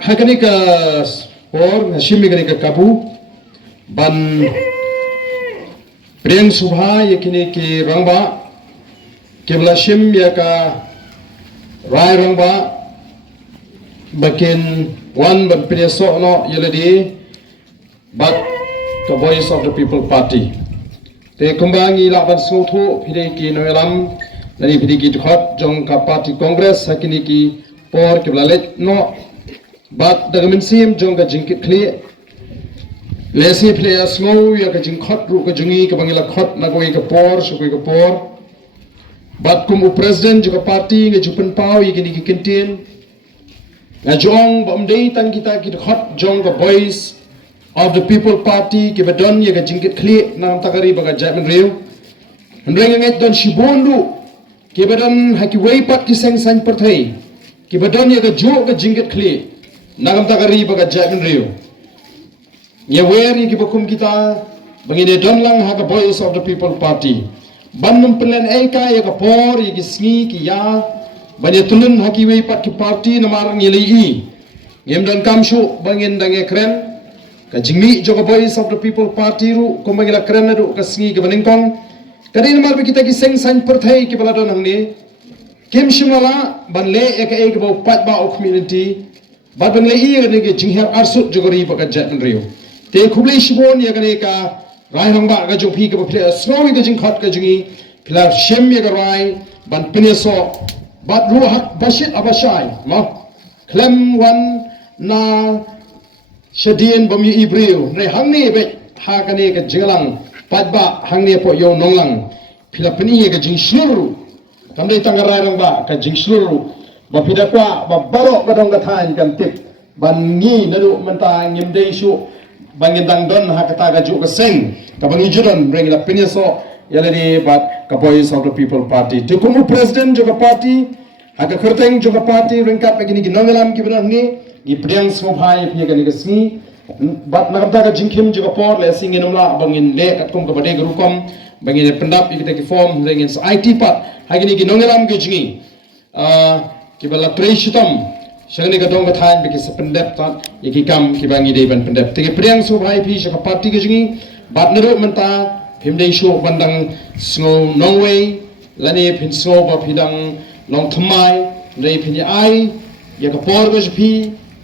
Hakanika or Hashimikanika Kabu Ban Priang Subha yakini ki Rangba Kiblashim yaka Rai Rangba Bakin one but Pyniasoh no yeladi but the voice of the people party. Te kumbangi laban sutu pidiki Nongialam nani pidiki tukhot jong ka party congress hakini ki por kiblalet no but the government sim jong ka jingkit clear lesi players ngo ya ka jingkhot ru ka jungi ka bangila khot na koi ka por so koi ka por but kum president jo ka party nge jupen pau yakini ki kintin na jong bam dei tan kita ki khot jong ka voice of the people party ki badon ya ka jingkit clear na takari baga jamin riu ndreng nge don shibondu ki badon haki wei pat ki seng san perthai ki badon ya ka jo ka jingkit clear nagam takari baga jamin riu ye weri ki bakum kita bangine don lang ha ka voice of the people party banum plan eka ya ka por ye ki sngi ki ya banye tulun haki wei pat ki party namarang yeli ngem don kamshu bangin dange kren ka jingmi jo ka voice of the people party ru ko magila kren ru ka sngi ka baningkong kadin mar kita ki seng san perthai ki bala don hangni kim shimala banle eka ek bo Paidbah of community bad bangle i ne ki jingher arsut jogori baka jamin riu te khublei shibon ya gane ka rai hangba ga jo phi ka phre snowi ga jing khat ka jingi phla shem ya ga rai ban Pyniasoh bat ru hak bashit abashai ma klem wan na shadien bam yu ibriu re hangni be ha gane ka jinglang Paidbah hangni po yo nonglang phla pani ya ga jing shuru tamdei tangarai rangba ka jing shuru ba phidakwa ba baro ga dong ga than kan tip ban ngi nadu manta ngim dei shu bangin dang don ha kata ga ju ka seng ka bangi judon bring la Pyniasoh yalani but ka voice of the people party to kumu president jo ka party ha ka kharteng jo ka party ringkat begini ki Nongialam ki bana ni gi priang sobhai phi ga ni ga sni but na ka jingkim jo ka por le singin umla bangin le kat kum ka bade ga rukom bangin pendap ki ta ki form ringin IT pat ha gi ni ki Nongialam gi jingi ki bala treshitam shagni ga dong ga than be ki sependep ta yaki kam ki bangi de ban pendep te priang so bhai phi shaka party ga jingi bat nero manta phimdei sho bandang snow Norway lani phin snow ba phidang long thamai rei phin ai ya ka por ga phi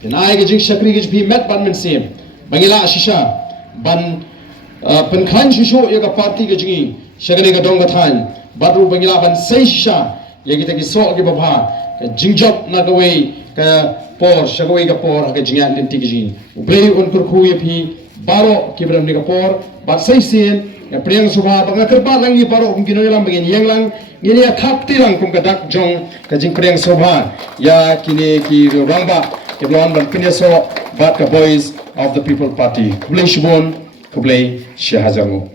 phin ai ga jing shakri ga phi met ban min sem bangila shisha ban pen khan shisho ya ka party ga jingi shagni ga dong ga than batru bangila ban sei shisha ya ki ta ki so ki ba bha jingjop na ga wei ka por shagoi ka por ka jingan linti ki jin ublei on kur khu ye phi baro ki bram ni ka por ba sai sin ya priang subha banga kerba lang ni baro kum kino lam bagin yang lang ni ya khap ti lang kum ka dak jong ka jing priang subha ya kini ki rangba ki blon ban Pyniasoh bat ka boys of the people party kublei shibon kublei shahajangu